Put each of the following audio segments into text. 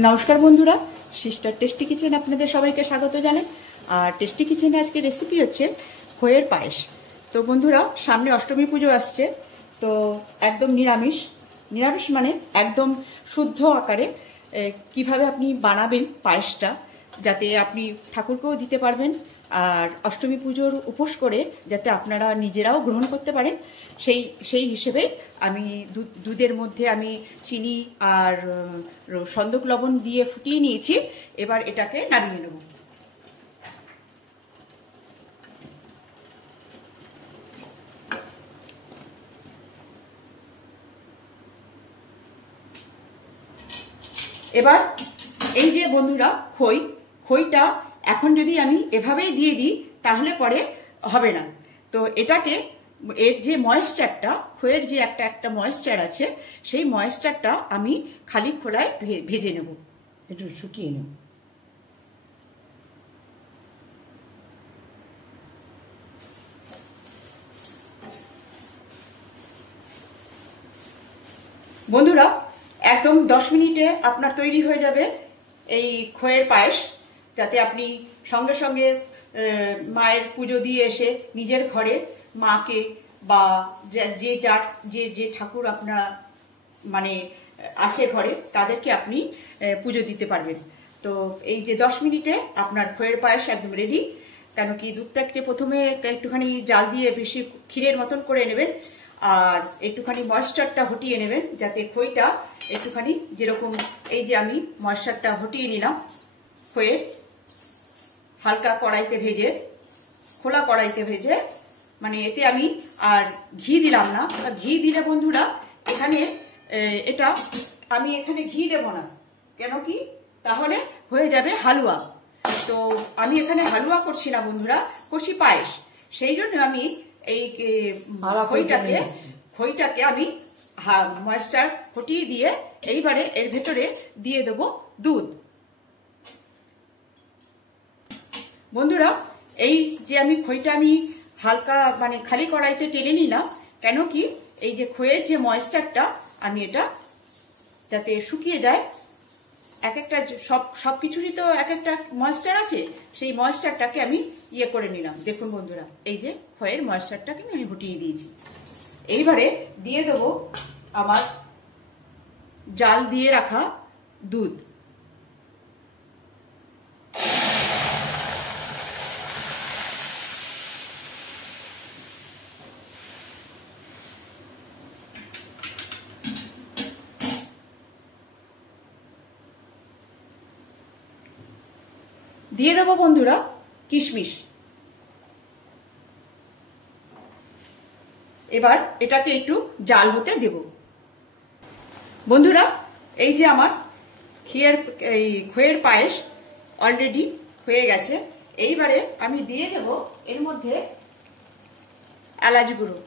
নমস্কার বন্ধুরা, sister tasty kitchen আপনাদের সবাইকে স্বাগত জানাই। আর টেস্টি কিচেনে আজকে রেসিপি হচ্ছে খইয়ের পায়েস। তো বন্ধুরা, সামনে অষ্টমী পুজো আসছে, তো একদম নিরামিষ মানে একদম শুদ্ধ আকারে কিভাবে আপনি বানাবেন পায়েসটা, যাতে আপনি ঠাকুরকেও দিতে পারবেন আর অষ্টমী পুজোর উপোস করে যাতে আপনারা নিজেরাও গ্রহণ করতে পারেন, সেই হিসেবে আমি দুধের মধ্যে আমি চিনি আর সন্দক লবণ দিয়ে ফুটিয়ে নিয়েছি। এবার এটাকে নামিয়ে নেব। এবার এই যে বন্ধুরা খইটা এখন যদি আমি এভাবেই দিয়ে দিই তাহলে পরে হবে না। তো এটাকে এর যে ময়েশ্চারটা, খইয়ের যে একটা ময়েশ্চার আছে, সেই ময়েশ্চারটা আমি খালি খোলায় ভেজে নেব, একটু শুকিয়ে নেব। বন্ধুরা, একদম 10 মিনিটে আপনার তৈরি হয়ে যাবে এই খইয়ের পায়েস, যাতে আপনি সঙ্গে সঙ্গে মায়ের পুজো দিয়ে এসে নিজের ঘরে মাকে বা যে ঠাকুর আপনারা মানে আছে ঘরে তাদেরকে আপনি পুজো দিতে পারবেন। তো এই যে 10 মিনিটে আপনার খইয়ের পায়েস একদম রেডি। কেন কি, দুধটাকে প্রথমে একটুখানি জাল দিয়ে বেশি ক্ষীরের মতন করে নেবেন আর একটুখানি ময়েশ্চারটা হটিয়ে নেবেন, যাতে খইটা একটুখানি যেরকম, এই যে আমি ময়েশ্চারটা হটিয়ে নিলাম খইয়ের, হালকা কড়াইতে ভেজে, খোলা কড়াইতে ভেজে, মানে এতে আমি আর ঘি দিলাম না। ঘি দিলে বন্ধুরা এখানে এটা আমি এখানে ঘি দেব না, কেন কি তাহলে হয়ে যাবে হালুয়া। তো আমি এখানে হালুয়া করছি না বন্ধুরা, করছি পায়েস। সেই জন্য আমি এই খইটাকে আমি ময়েশ্চার হটিয়ে দিয়ে এইবারে এর ভেতরে দিয়ে দেব দুধ। বন্ধুরা, এই যে আমি খইটা আমি হালকা মানে খালি কড়াইতে টেনে নিলাম, কেন কি এই যে খইয়ের যে ময়েশ্চারটা, আমি এটা যাতে শুকিয়ে যায়, এক একটা সব কিছুরই তো এক একটা ময়েশ্চার আছে, সেই ময়েশ্চারটাকে আমি ইয়ে করে নিলাম। দেখুন বন্ধুরা, এই যে খইয়ের ময়েশ্চারটাকে আমি হটিয়ে দিয়েছি। এইবারে দিয়ে দেবো আমার জাল দিয়ে রাখা দুধ। দিয়ে দেবো বন্ধুরা কিশমিশ। এবার এটাকে একটু জাল হতে দেব। বন্ধুরা, এই যে আমার খইয়ের পায়েস অলরেডি হয়ে গেছে। এইবারে আমি দিয়ে দেব এর মধ্যে এলাচ গুঁড়ো,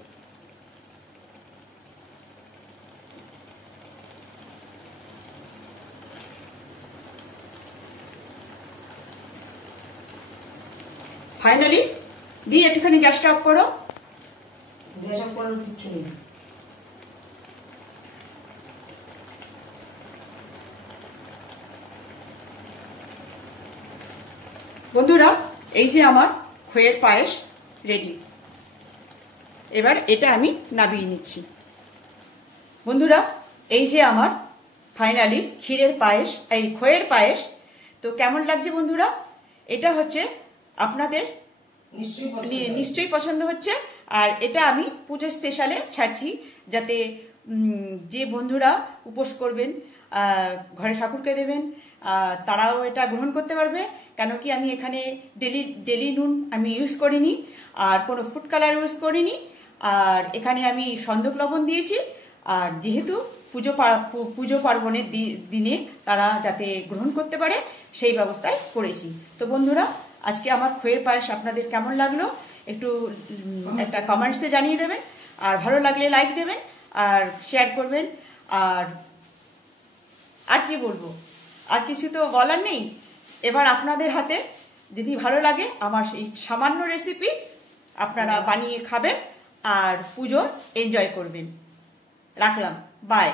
ফাইনালি দিয়ে একটুখানি গ্যাসটা অফ করো। গ্যাস অফ করার কিচ্ছু নেই। বন্ধুরা, এই যে আমার খইয়ের পায়েস রেডি। এবার এটা আমি নামিয়ে নিচ্ছি। বন্ধুরা, এই যে আমার ফাইনালি ক্ষীরের পায়েস, এই খইয়ের পায়েস। তো কেমন লাগছে বন্ধুরা? এটা হচ্ছে আপনাদের নিশ্চয়ই পছন্দ হচ্ছে। আর এটা আমি পুজো স্পেশালে ছাড়ছি, যাতে যে বন্ধুরা উপোস করবেন, ঘরে ঠাকুরকে দেবেন, তারাও এটা গ্রহণ করতে পারবে। কেন কি আমি এখানে ডেলি নুন আমি ইউজ করিনি, আর কোনো ফুড কালার ইউজ করিনি, আর এখানে আমি সন্দক লবণ দিয়েছি। আর যেহেতু পুজো পার্বণের দিনে তারা যাতে গ্রহণ করতে পারে সেই ব্যবস্থায় করেছি। তো বন্ধুরা, আজকে আমার খইয়ের পায়েস আপনাদের কেমন লাগলো একটু একটা কমেন্টসে জানিয়ে দেবেন। আর ভালো লাগলে লাইক দেবেন আর শেয়ার করবেন। আর কি বলবো, আর কিছু তো বলার নেই। এবার আপনাদের হাতে, যদি ভালো লাগে আমার এই সামান্য রেসিপি, আপনারা বানিয়ে খাবেন আর পুজো এনজয় করবেন। রাখলাম, বাই।